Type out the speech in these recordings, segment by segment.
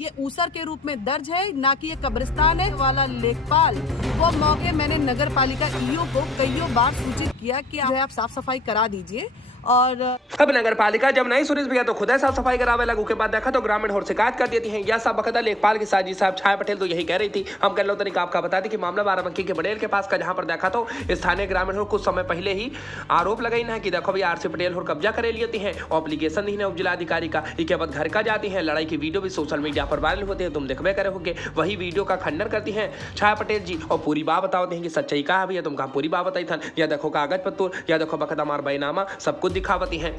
ये ऊसर के रूप में दर्ज है, ना कि ये कब्रिस्तान है वाला लेखपाल। वो मौके मैंने नगर पालिका ईओ को कईयों बार सूचित किया कि आप साफ सफाई करा दीजिए। और अब नगर पालिका जब नहीं सुरेश भैया तो खुद साफ सफाई करावे लगू के बाद देखा तो ग्रामीण और शिकायत कर देती हैं। यह सब बखदा लेखपाल की साजिश साहब छाया पटेल तो यही कह रही थी। हम कह लो तरीका आपका बता दें कि मामला बाराबंकी के बड़ेल के पास का, जहां पर देखा तो स्थानीय ग्रामीण और कुछ समय पहले ही आरोप लगाई है कि देखो भैया आरसी पटेल और कब्जा करे लेती है, एप्लीकेशन नहीं है उप जिलाधिकारी का, इसके बाद घर का जाती है। लड़ाई की वीडियो भी सोशल मीडिया पर वायरल होते हैं, तुम देखबे करे होगे। वही वीडियो का खंडन करती है छाया पटेल जी और पूरी बात बताते हैं कि सच्चाई कहा भैया, तुम कहा पूरी बात बताई था, या देखो कागज पत्तर, या देखो बखदा मार बैनामा, सब कुछ दिखावती है।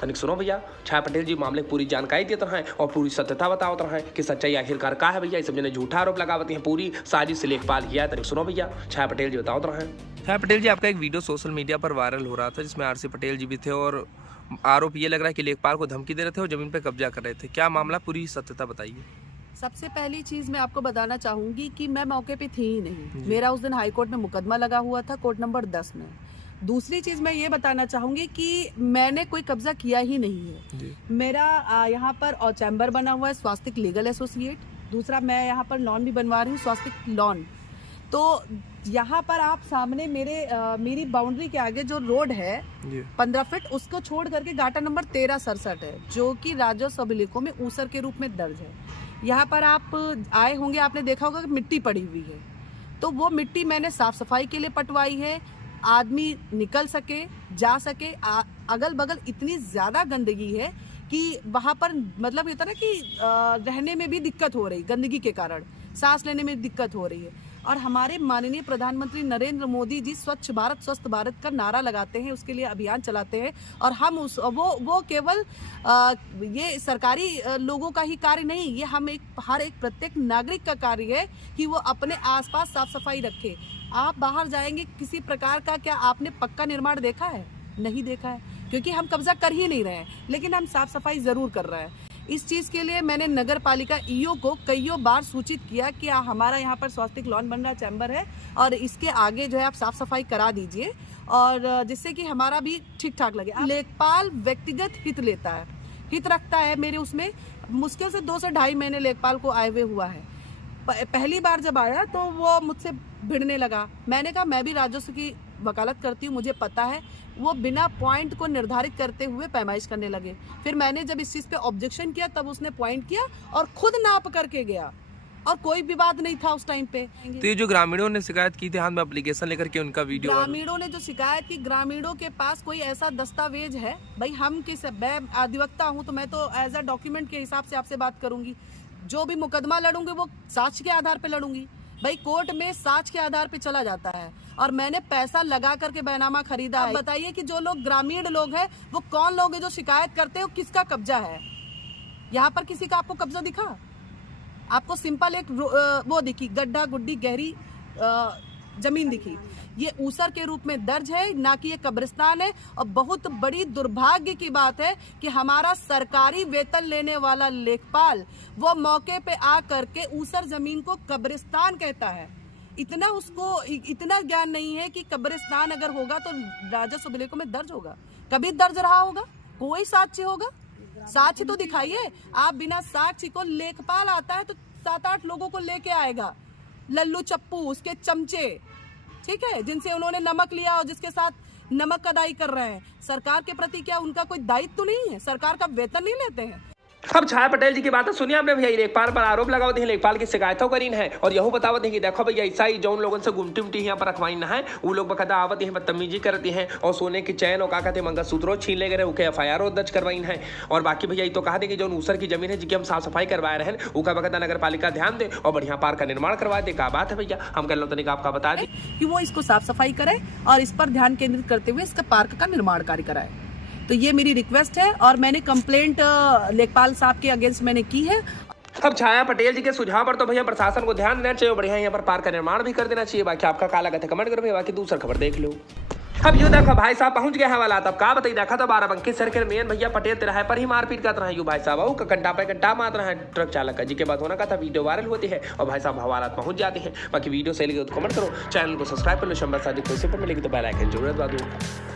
तनिक सुनो भैया, छाया पटेल जी मामले पूरी जानकारी देते हैं और पूरी सत्यता बताते हैं कि सच्चाई आखिरकार का है भैया। इस सब जने झूठा आरोप लगावती हैं, पूरी साजिश से लेखपाल किया। तनिक सुनो भैया, छाया पटेल जी बताते हैं। छाया पटेल जी, आपका एक वीडियो सोशल मीडिया पर वायरल हो रहा था जिसमें आरसी पटेल जी भी थे और आरोप ये लग रहा है कि लेखपाल को धमकी दे रहे थे और जमीन पर कब्जा कर रहे थे। क्या मामला, पूरी सत्यता बताइए। सबसे पहली चीज मैं आपको बताना चाहूंगी कि मैं मौके पे थी ही नहीं। मेरा उस दिन हाईकोर्ट में मुकदमा लगा हुआ था, कोर्ट नंबर 10 में। दूसरी चीज मैं ये बताना चाहूंगी कि मैंने कोई कब्जा किया ही नहीं है। मेरा यहाँ पर चैम्बर बना हुआ है स्वास्तिक लीगल एसोसिएट। दूसरा मैं यहाँ पर लॉन भी बनवा रही हूँ, स्वास्तिक लॉन। तो यहाँ पर आप सामने मेरी बाउंड्री के आगे जो रोड है 15 फीट, उसको छोड़ करके गाटा नंबर 1367 है, जो कि राजस्व अभिलेखों में ऊसर के रूप में दर्ज है। यहाँ पर आप आए होंगे, आपने देखा होगा कि मिट्टी पड़ी हुई है, तो वो मिट्टी मैंने साफ सफाई के लिए पटवाई है, आदमी निकल सके, जा सके। अगल बगल इतनी ज्यादा गंदगी है कि वहां पर मतलब ये था ना कि रहने में भी दिक्कत हो रही, गंदगी के कारण सांस लेने में दिक्कत हो रही है। और हमारे माननीय प्रधानमंत्री नरेंद्र मोदी जी स्वच्छ भारत स्वस्थ भारत का नारा लगाते हैं, उसके लिए अभियान चलाते हैं। और हम वो केवल ये सरकारी लोगों का ही कार्य नहीं, ये हम हर एक प्रत्येक नागरिक का कार्य है कि वो अपने आसपास साफ सफाई रखे। आप बाहर जाएंगे, किसी प्रकार का क्या आपने पक्का निर्माण देखा है? नहीं देखा है, क्योंकि हम कब्जा कर ही नहीं रहे हैं, लेकिन हम साफ सफाई जरूर कर रहे हैं। इस चीज के लिए मैंने नगर पालिका ईओ को कईयों बार सूचित किया कि हमारा यहाँ पर स्वास्तिक लॉन बन रहा चैम्बर है और इसके आगे जो है आप साफ सफाई करा दीजिए, और जिससे कि हमारा भी ठीक ठाक लगे। लेखपाल व्यक्तिगत हित लेता है, हित रखता है मेरे उसमें। मुश्किल से 2 से ढाई महीने लेखपाल को आए हुए हुआ है। पहली बार जब आया तो वो मुझसे भिड़ने लगा। मैंने कहा मैं भी राजस्व की वकालत करती हूँ, मुझे पता है। वो बिना पॉइंट को निर्धारित करते हुए पैमाइश करने लगे। फिर मैंने जब इस चीज पे ऑब्जेक्शन किया तब उसने पॉइंट किया और खुद नाप करके गया, और कोई विवाद नहीं था उस टाइम पे। तो ये जो ग्रामीणों ने शिकायत की थी हाथ में एप्लीकेशन लेकर के, उनका वीडियो, ग्रामीणों ने जो शिकायत की, ग्रामीणों के पास कोई ऐसा दस्तावेज है? भाई हम मैं अधिवक्ता हूँ तो मैं तो एज अ डॉक्यूमेंट के हिसाब से आपसे बात करूंगी। जो भी मुकदमा लड़ूंगी वो साक्ष्य के आधार पे लड़ूंगी। भाई कोर्ट में साक्ष्य के आधार पे चला जाता है, और मैंने पैसा लगा करके बैनामा खरीदा है। बताइए कि जो लोग ग्रामीण लोग हैं वो कौन लोग हैं जो शिकायत करते हो, किसका कब्जा है? यहाँ पर किसी का आपको कब्जा दिखा? आपको सिंपल एक वो दिखी, गड्ढा गुड्डी गहरी जमीन दिखी। ये ऊसर के रूप में दर्ज है, ना कि ये कब्रिस्तान है। और बहुत बड़ी दुर्भाग्य की बात है कि हमारा सरकारी वेतन लेने वाला लेखपाल वो मौके पे आ करके ऊसर जमीन को कब्रिस्तान कहता है। उसको इतना ज्ञान नहीं है कि कब्रिस्तान अगर होगा तो राजस्व अभिलेखों में दर्ज होगा। कभी दर्ज रहा होगा? कोई साक्ष्य होगा? साक्ष्य तो दिखाइए। आप बिना साक्ष्य को, लेखपाल आता है तो 7-8 लोगों को लेके आएगा, लल्लू चप्पू, उसके चमचे, ठीक है, जिनसे उन्होंने नमक लिया और जिसके साथ नमक अदाई कर रहे हैं। सरकार के प्रति क्या उनका कोई दायित्व तो नहीं है? सरकार का वेतन नहीं लेते हैं? अब छाया पटेल जी की बात सुनिए आपने भैया। लेखपाल पर आरोप लगावते हैं, लेखपाल की शिकायतों करीन है और यहू बतावत है कि देखो भैया ऐसा ही जो उन लोगों से गुमटी उमटी यहाँ पर रखवाई ना है, वो लोग बकायदा आवत हैं, बदतमीजी करती हैं और सोने की चैन और का कहते मंगलसूत्रों छीन ले गए, उनके FIR दर्ज करवाई है। और बाकी भैया ये तो कहा दे कि जो ऊसर की जमीन है जिसकी हम साफ सफाई करवा रहे हैं, उसका बकायदा नगर पालिका ध्यान दे और बढ़िया पार्क का निर्माण करवा दे। क्या बात है भैया, हम कह लो तनिक आपका बता दें कि वो इसको साफ सफाई करे और इस पर ध्यान केंद्रित करते हुए इसका पार्क का निर्माण कार्य कराए। तो ये मेरी रिक्वेस्ट है और मैंने कंप्लेंट लेखपाल साहब के अगेंस्ट मैंने की है। अब छाया पटेल जी के सुझाव पर तो भैया प्रशासन को ध्यान देना चाहिए, बढ़िया यहाँ पर पार्क का निर्माण भी कर देना चाहिए। बाकी आपका क्या लगता है कमेंट करो भैया, बाकी दूसरा खबर देख लो। अब यू देखो भाई साहब पहुंच गया हवाला। तब का बताइए, देखा तो बाराबंकी शहर के मेन भैया पटेल तिराहे पर ही मारपीट कर रहा है। यू भाई साहब घंटा पे घंटा मार रहा है ट्रक चालक का, जी के बाद होना का था वीडियो वायरल होती है और भाई साहब हवाला पहुंच जाते हैं। बाकी वीडियो सही लगे तो कमेंट करो, चैनल को सब्सक्राइब कर लो। शंबर शादी कोई से पर मिलेगी तो बेल आइकन जरूर दबा दो।